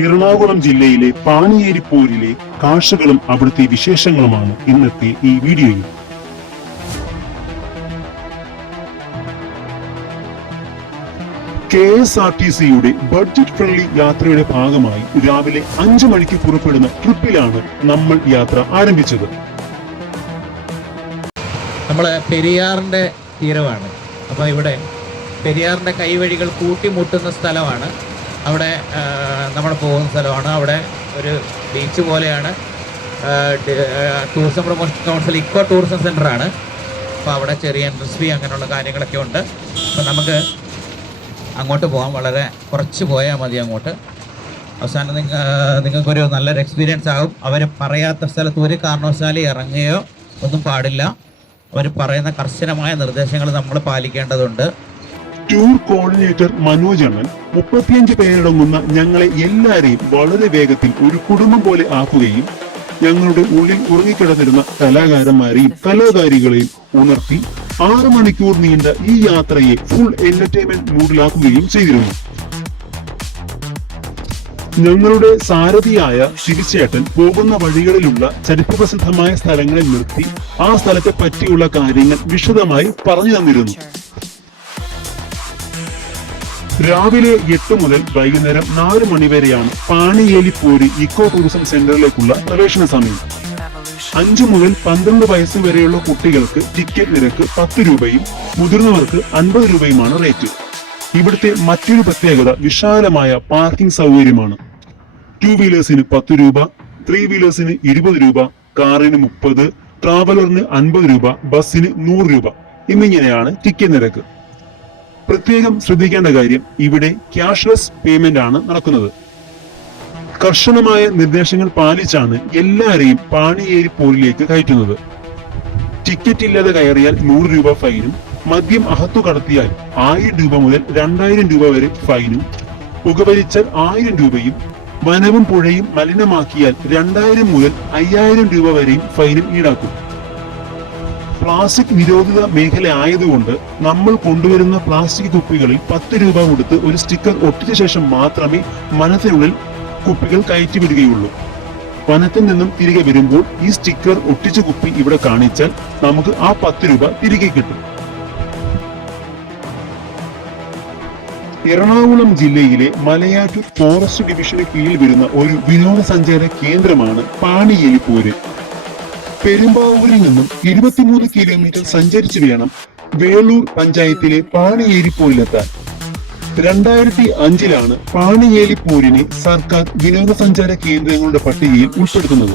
എറണാകുളം ജില്ലയിലെ പാണിയേരിപ്പോരിലെ കാഴ്ചകളും അവിടുത്തെ വിശേഷങ്ങളുമാണ് ഇന്നത്തെ ഈ വീഡിയോയിൽ. KSRTCയുടെ ബഡ്ജറ്റ് ഫ്രണ്ട്ലി യാത്രയുടെ ഭാഗമായി രാവിലെ 5 മണിക്ക് പുറപ്പെടുന്ന ട്രിപ്പിലാണ് നമ്മൾ യാത്ര ആരംഭിച്ചത്. നമ്മൾ പെരിയാറിന്റെ തീരമാണ്. അപ്പോൾ ഇവിടെ പെരിയാറിന്റെ കൈവഴികൾ കൂട്ടിമുട്ടുന്ന സ്ഥലമാണ്. അവിടെ നമ്മൾ പോകുന്ന സ്ഥലമാണ്. അവിടെ ഒരു ബീച്ച് പോലെയാണ്. Tourism promotion council eco tourism സെൻ്ററാണ്. അപ്പോൾ അവിടെ ചെറിയ എൻട്രൻസ് ഫീ അങ്ങനെയുള്ള കാര്യങ്ങളൊക്കെ ഉണ്ട്. അപ്പോൾ നമുക്ക് അങ്ങോട്ട് പോകാം. വളരെ കുറച്ച് പോയാൽ മതി അങ്ങോട്ട്. അവസാനം നിങ്ങൾക്കൊരു നല്ലൊരു എക്സ്പീരിയൻസ് ആകും. അവർ പറയാത്ത സ്ഥലത്ത് ഒരു കാരണവശാലും ഇറങ്ങുകയോ ഒന്നും പാടില്ല. അവർ പറയുന്ന കർശനമായ നിർദ്ദേശങ്ങൾ നമ്മൾ പാലിക്കേണ്ടതുണ്ട്. ടൂർ കോർഡിനേറ്റർ മനോജ് അണ്ണൻ 35 പേരടങ്ങുന്ന ഞങ്ങളെ എല്ലാവരെയും വളരെ വേഗത്തിൽ ഒരു കുടുംബം പോലെ ആക്കുകയും ഞങ്ങളുടെ ഉള്ളിൽ ഉറങ്ങിക്കിടന്നിരുന്ന കലാകാരന്മാരെയും കലാകാരികളെയും ഉണർത്തി 6 മണിക്കൂർ നീണ്ട ഈ യാത്രയെ ഫുൾ എന്റർടൈൻമെന്റ് മൂഡിലാക്കുകയും ചെയ്തിരുന്നു. ഞങ്ങളുടെ സാരഥിയായ ശിവചേട്ടൻ പോകുന്ന വഴികളിലുള്ള ചരിത്രപ്രസിദ്ധമായ സ്ഥലങ്ങളിൽ നിർത്തി ആ സ്ഥലത്തെ പറ്റിയുള്ള കാര്യങ്ങൾ വിശദമായി പറഞ്ഞു തന്നിരുന്നു. രാവിലെ 8 മുതൽ വൈകുന്നേരം 4 മണി വരെയാണ് പാണിയേലിപ്പോര് ഇക്കോ ടൂറിസം സെന്ററിലേക്കുള്ള പ്രവേശന സമയം. 5 മുതൽ 12 വയസ്സ് വരെയുള്ള കുട്ടികൾക്ക് ടിക്കറ്റ് നിരക്ക് 10 രൂപയും മുതിർന്നവർക്ക് 50 രൂപയുമാണ് റേറ്റ്. ഇവിടുത്തെ മറ്റൊരു പ്രത്യേകത വിശാലമായ പാർക്കിംഗ് സൗകര്യമാണ്. 2 വീലേഴ്സിന് 10 രൂപ, 3 വീലേഴ്സിന് 20 രൂപ, കാറിന് 30, ട്രാവലറിന് 50 രൂപ, ബസ്സിന് 100 രൂപ എന്നിങ്ങനെയാണ് ടിക്കറ്റ് നിരക്ക്. പ്രത്യേകം ശ്രദ്ധിക്കേണ്ട കാര്യം, ഇവിടെ ക്യാഷ്ലെസ് പേയ്മെന്റ് ആണ് നടക്കുന്നത്. കർശനമായ നിർദ്ദേശങ്ങൾ പാലിച്ചാണ് എല്ലാവരെയും പാണിയേരിപ്പോരിലേക്ക് കയറ്റുന്നത്. ടിക്കറ്റ് ഇല്ലാതെ കയറിയാൽ 100 രൂപ ഫൈനും, മദ്യം അകത്തു കടത്തിയാൽ 1000 രൂപ മുതൽ 2000 രൂപ വരെ ഫൈനും, പുകവലിച്ചാൽ 1000 രൂപയും, വനവും പുഴയും മലിനമാക്കിയാൽ 2000 മുതൽ 5000 രൂപ വരെയും ഫൈനും ഈടാക്കും. പ്ലാസ്റ്റിക് നിരോധിത മേഖല ആയതുകൊണ്ട് നമ്മൾ കൊണ്ടുവരുന്ന പ്ലാസ്റ്റിക് കുപ്പികളിൽ 10 രൂപ കൊടുത്ത് ഒരു സ്റ്റിക്കർ ഒട്ടിച്ച ശേഷം മാത്രമേ വനത്തിനുള്ളിൽ കുപ്പികൾ കയറ്റിവിടുകയുള്ളൂ. വനത്തിൽ നിന്നും തിരികെ വരുമ്പോൾ ഈ സ്റ്റിക്കർ ഒട്ടിച്ച കുപ്പി ഇവിടെ കാണിച്ചാൽ നമുക്ക് ആ 10 രൂപ തിരികെ കിട്ടും. എറണാകുളം ജില്ലയിലെ മലയാറ്റൂർ ഫോറസ്റ്റ് ഡിവിഷന് കീഴിൽ വരുന്ന ഒരു വിനോദസഞ്ചാര കേന്ദ്രമാണ് പാണിയേലിപ്പോര്. പെരുമ്പാവൂരിൽ നിന്നും 23 കിലോമീറ്റർ സഞ്ചരിച്ചു വേണം വേളൂർ പഞ്ചായത്തിലെ പാണിയേലിപ്പോരിലെത്താൻ. 2005 പാണിയേലിപ്പോരിനെ സർക്കാർ വിനോദസഞ്ചാര കേന്ദ്രങ്ങളുടെ പട്ടികയിൽ ഉൾപ്പെടുത്തുന്നത്.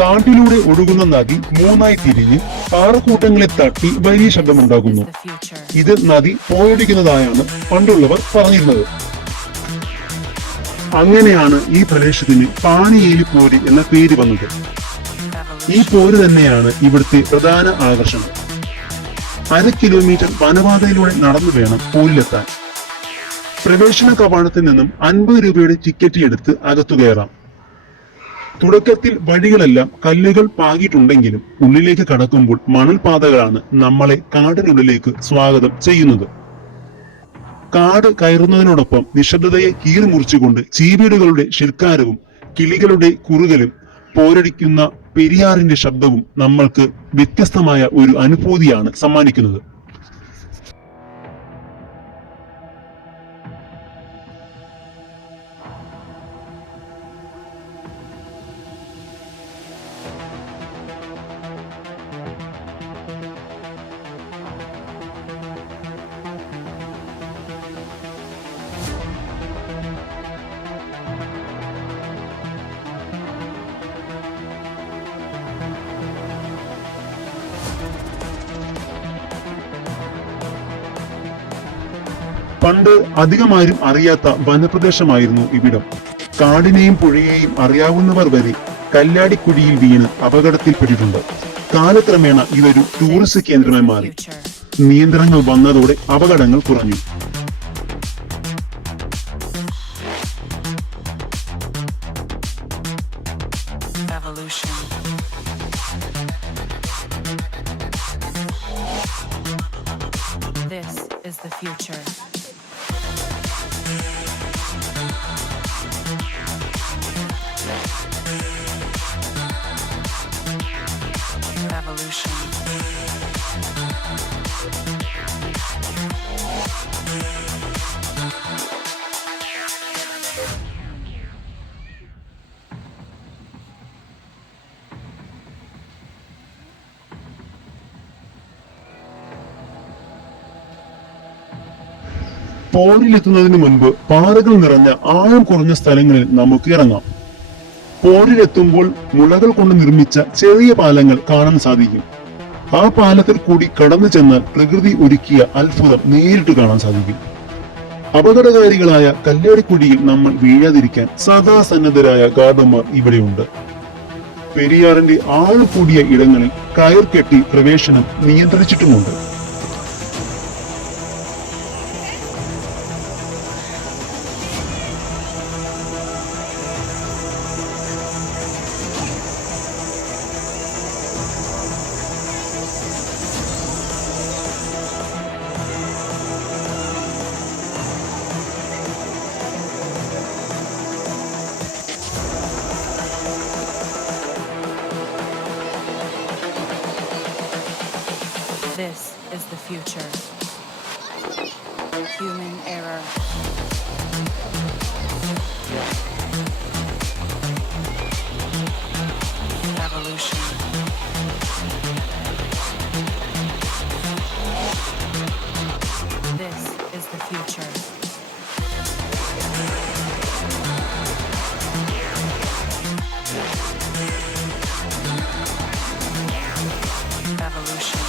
കാട്ടിലൂടെ ഒഴുകുന്ന നദി 3ആയി തിരിഞ്ഞ് പാറക്കൂട്ടങ്ങളെ തട്ടി വലിയ ശബ്ദമുണ്ടാകുന്നു. ഇത് നദി പോയടിക്കുന്നതായാണ് പണ്ടുള്ളവർ പറഞ്ഞിരുന്നത്. അങ്ങനെയാണ് ഈ പ്രദേശത്തിന് പാണിയേലിപ്പോര് എന്ന പേര് വന്നത്. ഈ പോര് തന്നെയാണ് ഇവിടുത്തെ പ്രധാന ആകർഷണം. 1/2 കിലോമീറ്റർ വനപാതയിലൂടെ നടന്നു വേണം പോരിലെത്താൻ. പ്രവേശന കവാടത്തിൽ നിന്നും 50 രൂപയുടെ ടിക്കറ്റ് എടുത്ത് അകത്തു കയറാം. തുടക്കത്തിൽ വഴികളെല്ലാം കല്ലുകൾ പാകിയിട്ടുണ്ടെങ്കിലും ഉള്ളിലേക്ക് കടക്കുമ്പോൾ മണൽപാതകളാണ് നമ്മളെ കാടിനുള്ളിലേക്ക് സ്വാഗതം ചെയ്യുന്നത്. കാട് കയറുന്നതിനോടൊപ്പം നിശബ്ദതയെ കീറിമുറിച്ചുകൊണ്ട് ചീവീടുകളുടെ ശിൽക്കാരവും കിളികളുടെ കുറുകലും പോരടിക്കുന്ന പെരിയാറിന്റെ ശബ്ദവും നമ്മൾക്ക് വ്യത്യസ്തമായ ഒരു അനുഭൂതിയാണ് സമ്മാനിക്കുന്നത്. പണ്ട് അധികമാരും അറിയാത്ത വനപ്രദേശമായിരുന്നു ഇവിടം. കാടിനെയും പുഴയെയും അറിയാവുന്നവർ വരെ കല്ലാടിക്കുഴിയിൽ വീണ് അപകടത്തിൽപ്പെട്ടിട്ടുണ്ട്. കാലക്രമേണ ഇതൊരു ടൂറിസ്റ്റ് കേന്ദ്രമായി മാറി. നിയന്ത്രണങ്ങൾ വന്നതോടെ അപകടങ്ങൾ കുറഞ്ഞു. This is the future. Evolution. പോരിലെത്തുന്നതിന് മുൻപ് പാറകൾ നിറഞ്ഞ ആഴം കുറഞ്ഞ സ്ഥലങ്ങളിൽ നമുക്ക് ഇറങ്ങാം. പോരിലെത്തുമ്പോൾ മുളകൾ കൊണ്ട് നിർമ്മിച്ച ചെറിയ പാലങ്ങൾ കാണാൻ സാധിക്കും. ആ പാലത്തിൽ കൂടി കടന്നു ചെന്നാൽ പ്രകൃതി ഒരുക്കിയ അത്ഭുതം നേരിട്ട് കാണാൻ സാധിക്കും. അപകടകാരികളായ കല്യാടിക്കുഴിയിൽ നമ്മൾ വീഴാതിരിക്കാൻ സദാ സന്നദ്ധരായ ഗാർഡന്മാർ ഇവിടെയുണ്ട്. പെരിയാറിന്റെ ആഴം കൂടിയ ഇടങ്ങളിൽ കയർ കെട്ടി പ്രവേശനം നിയന്ത്രിച്ചിട്ടുമുണ്ട്. This is the future. Human error. Evolution. This is the future. Evolution.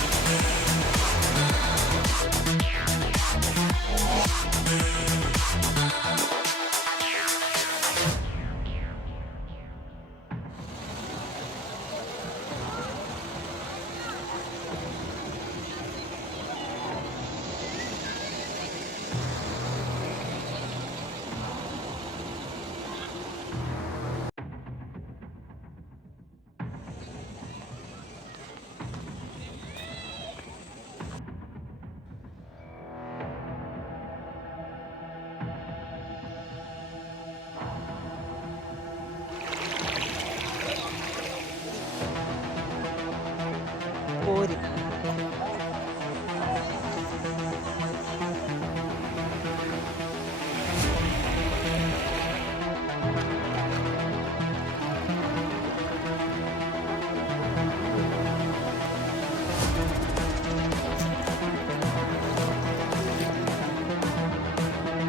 പോര്.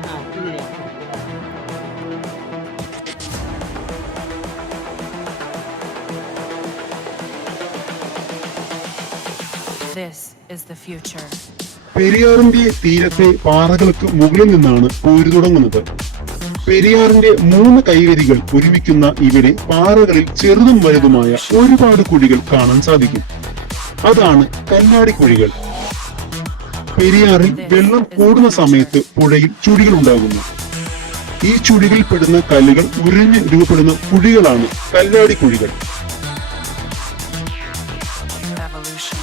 ആ, ഇതിലെ. This is the future. പെരിയാറിന്റെ തീരത്തെ പാറകൾക്ക് മുകളിൽ നിന്നാണ് പോര് തുടങ്ങുന്നത്. പെരിയാറിന്റെ 3 കൈവരികൾ ഒരുമിക്കുന്ന ഇവിടെ പാറകളിൽ ചെറുതും വലുതുമായ ഒരുപാട് കുഴികൾ കാണാൻ സാധിക്കും. അതാണ് കല്ലാടിക്കുഴികൾ. പെരിയാറിൽ വെള്ളം കൂടുന്ന സമയത്ത് പുഴയിൽ ചുഴികൾ ഉണ്ടാകുന്നു. ഈ ചുഴികളിൽ പെടുന്ന കല്ലുകൾ ഉരുഞ്ഞ് രൂപപ്പെടുന്ന കുഴികളാണ് കല്ലാടിക്കുഴികൾ. Evolution.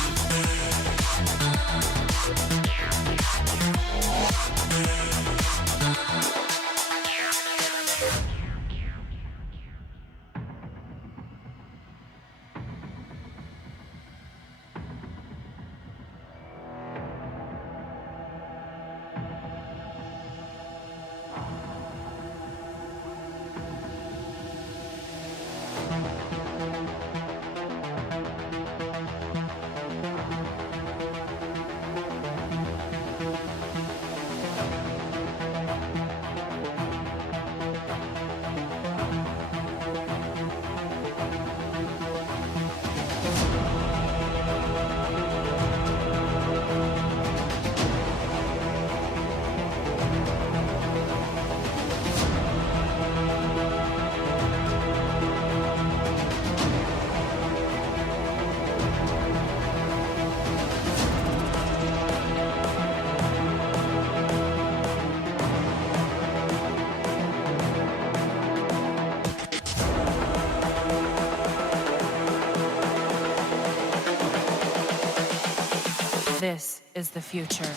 This is the future.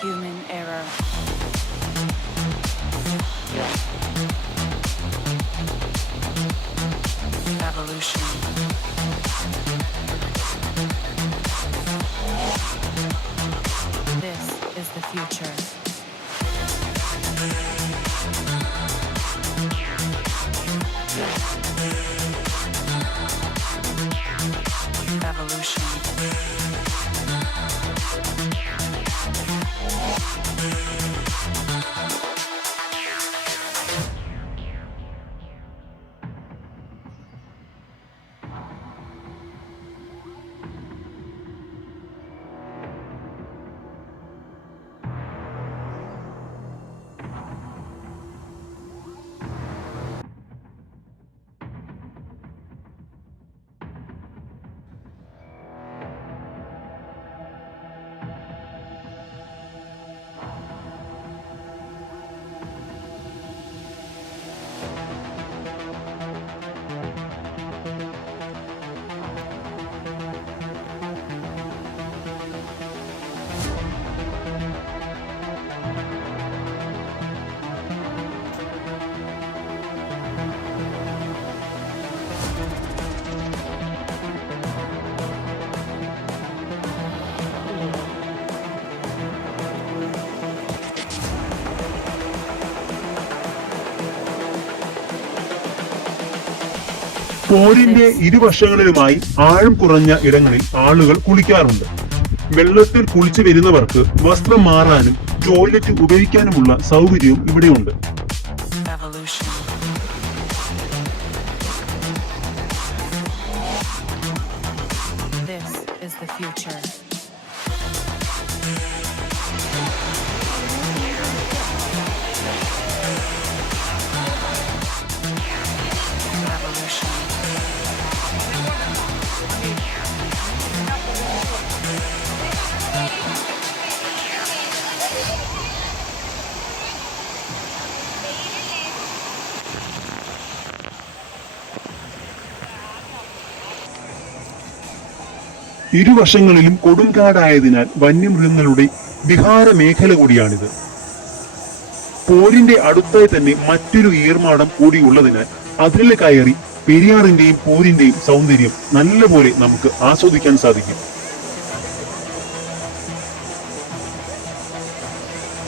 Human error. Evolution. future. Evolution. പോരിന്റെ ഇരുവശങ്ങളിലുമായി ആഴം കുറഞ്ഞ ഇടങ്ങളിൽ ആളുകൾ കുളിക്കാറുണ്ട്. വെള്ളത്തിൽ കുളിച്ചു വരുന്നവർക്ക് വസ്ത്രം മാറാനും ടോയ്ലറ്റ് ഉപയോഗിക്കാനുമുള്ള സൗകര്യവും ഇവിടെയുണ്ട്. Evolution. This is the future. Evolution. ഇരുവശങ്ങളിലും കൊടുങ്കാടായതിനാൽ വന്യമൃഗങ്ങളുടെ വിഹാര മേഖല കൂടിയാണിത്. പോരിന്റെ അടുത്തായി തന്നെ മറ്റൊരു ഏർമാടം കൂടിയുള്ളതിനാൽ അതിൽ കയറി പെരിയാറിന്റെയും പോരിന്റെയും സൗന്ദര്യം നല്ലപോലെ നമുക്ക് ആസ്വദിക്കാൻ സാധിക്കും.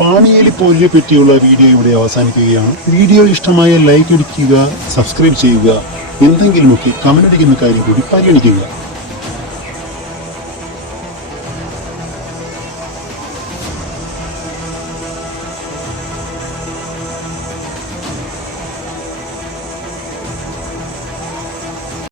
പാണിയേലി പോരിനെ പറ്റിയുള്ള വീഡിയോ ഇവിടെ അവസാനിക്കുകയാണ്. വീഡിയോ ഇഷ്ടമായ ലൈക്ക് അടിക്കുക, സബ്സ്ക്രൈബ് ചെയ്യുക, എന്തെങ്കിലുമൊക്കെ കമന്റ് അടിക്കുന്ന കാര്യം കൂടി പരിഗണിക്കുക.